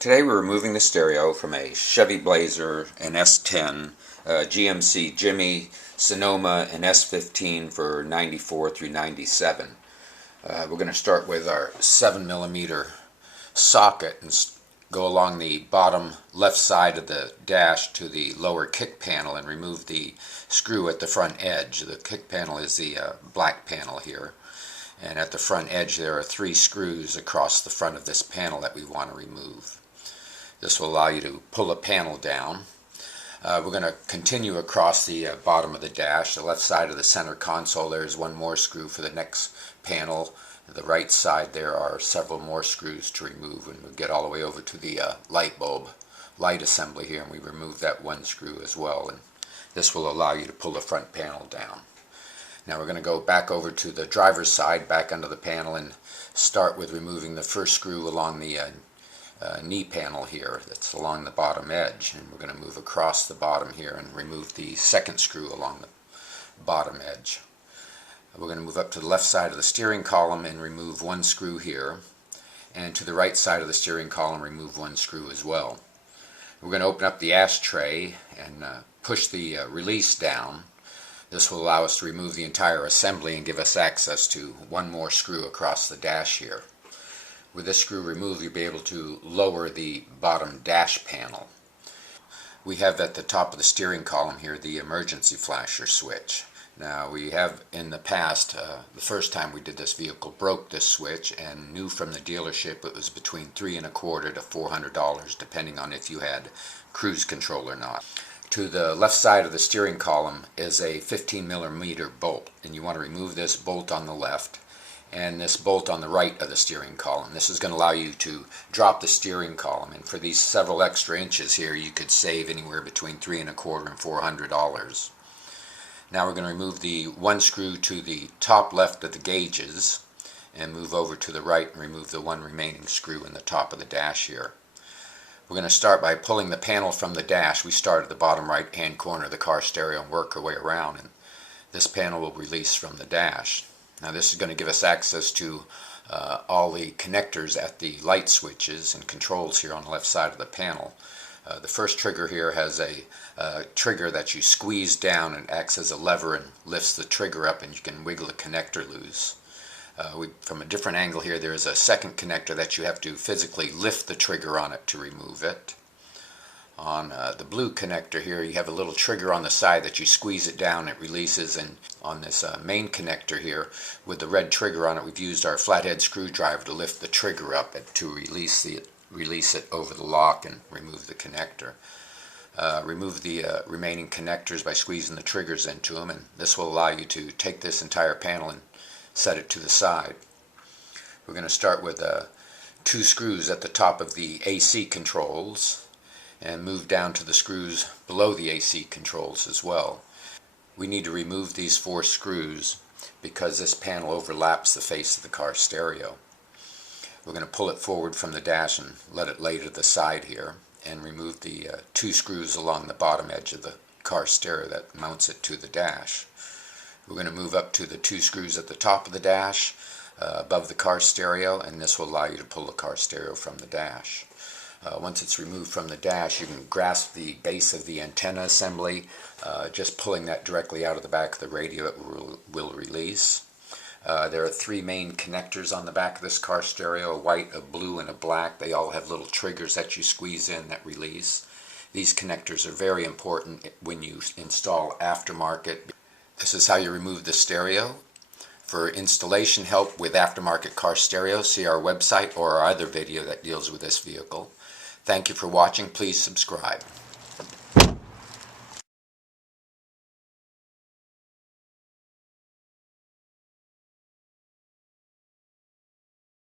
Today we're removing the stereo from a Chevy Blazer, an S10, GMC Jimmy, Sonoma, and S15 for 94 through 97. We're going to start with our 7mm socket and go along the bottom left side of the dash to the lower kick panel and remove the screw at the front edge. The kick panel is the black panel here. And at the front edge there are 3 screws across the front of this panel that we want to remove. This will allow you to pull a panel down. We're going to continue across the bottom of the dash. The left side of the center console, there's 1 more screw for the next panel. The right side there are several more screws to remove, and we'll get all the way over to the light assembly here, and we remove that 1 screw as well, and this will allow you to pull the front panel down. Now we're going to go back over to the driver's side, back under the panel, and start with removing the first screw along the knee panel here that's along the bottom edge, and we're going to move across the bottom here and remove the second screw along the bottom edge. We're going to move up to the left side of the steering column and remove 1 screw here, and to the right side of the steering column remove 1 screw as well. We're going to open up the ashtray and push the release down. This will allow us to remove the entire assembly and give us access to 1 more screw across the dash here. With this screw removed, you'll be able to lower the bottom dash panel. We have at the top of the steering column here the emergency flasher switch. Now we have in the past, the first time we did this vehicle, broke this switch and knew from the dealership it was between $325 to $400 depending on if you had cruise control or not. To the left side of the steering column is a 15mm bolt, and you want to remove this bolt on the left and this bolt on the right of the steering column. This is going to allow you to drop the steering column, and for these several extra inches here you could save anywhere between $325 and $400. Now we're going to remove the 1 screw to the top left of the gauges and move over to the right and remove the 1 remaining screw in the top of the dash here. We're going to start by pulling the panel from the dash. We start at the bottom right hand corner of the car stereo and work our way around, and this panel will release from the dash. Now this is going to give us access to all the connectors at the light switches and controls here on the left side of the panel. The first trigger here has a trigger that you squeeze down and acts as a lever and lifts the trigger up, and you can wiggle the connector loose. From a different angle here, there is a second connector that you have to physically lift the trigger on it to remove it. On the blue connector here, you have a little trigger on the side that you squeeze it down, it releases, and on this main connector here with the red trigger on it, we've used our flathead screwdriver to lift the trigger up and to release it over the lock and remove the connector. Remove the remaining connectors by squeezing the triggers into them, and this will allow you to take this entire panel and set it to the side. We're going to start with 2 screws at the top of the AC controls and move down to the screws below the AC controls as well. We need to remove these 4 screws because this panel overlaps the face of the car stereo. We're going to pull it forward from the dash and let it lay to the side here and remove the 2 screws along the bottom edge of the car stereo that mounts it to the dash. We're going to move up to the 2 screws at the top of the dash above the car stereo, and this will allow you to pull the car stereo from the dash. Once it's removed from the dash, you can grasp the base of the antenna assembly. Just pulling that directly out of the back of the radio, it will release. There are 3 main connectors on the back of this car stereo, a white, a blue, and a black. They all have little triggers that you squeeze in that release. These connectors are very important when you install aftermarket. This is how you remove the stereo. For installation help with aftermarket car stereo, see our website or our other video that deals with this vehicle. Thank you for watching. Please subscribe.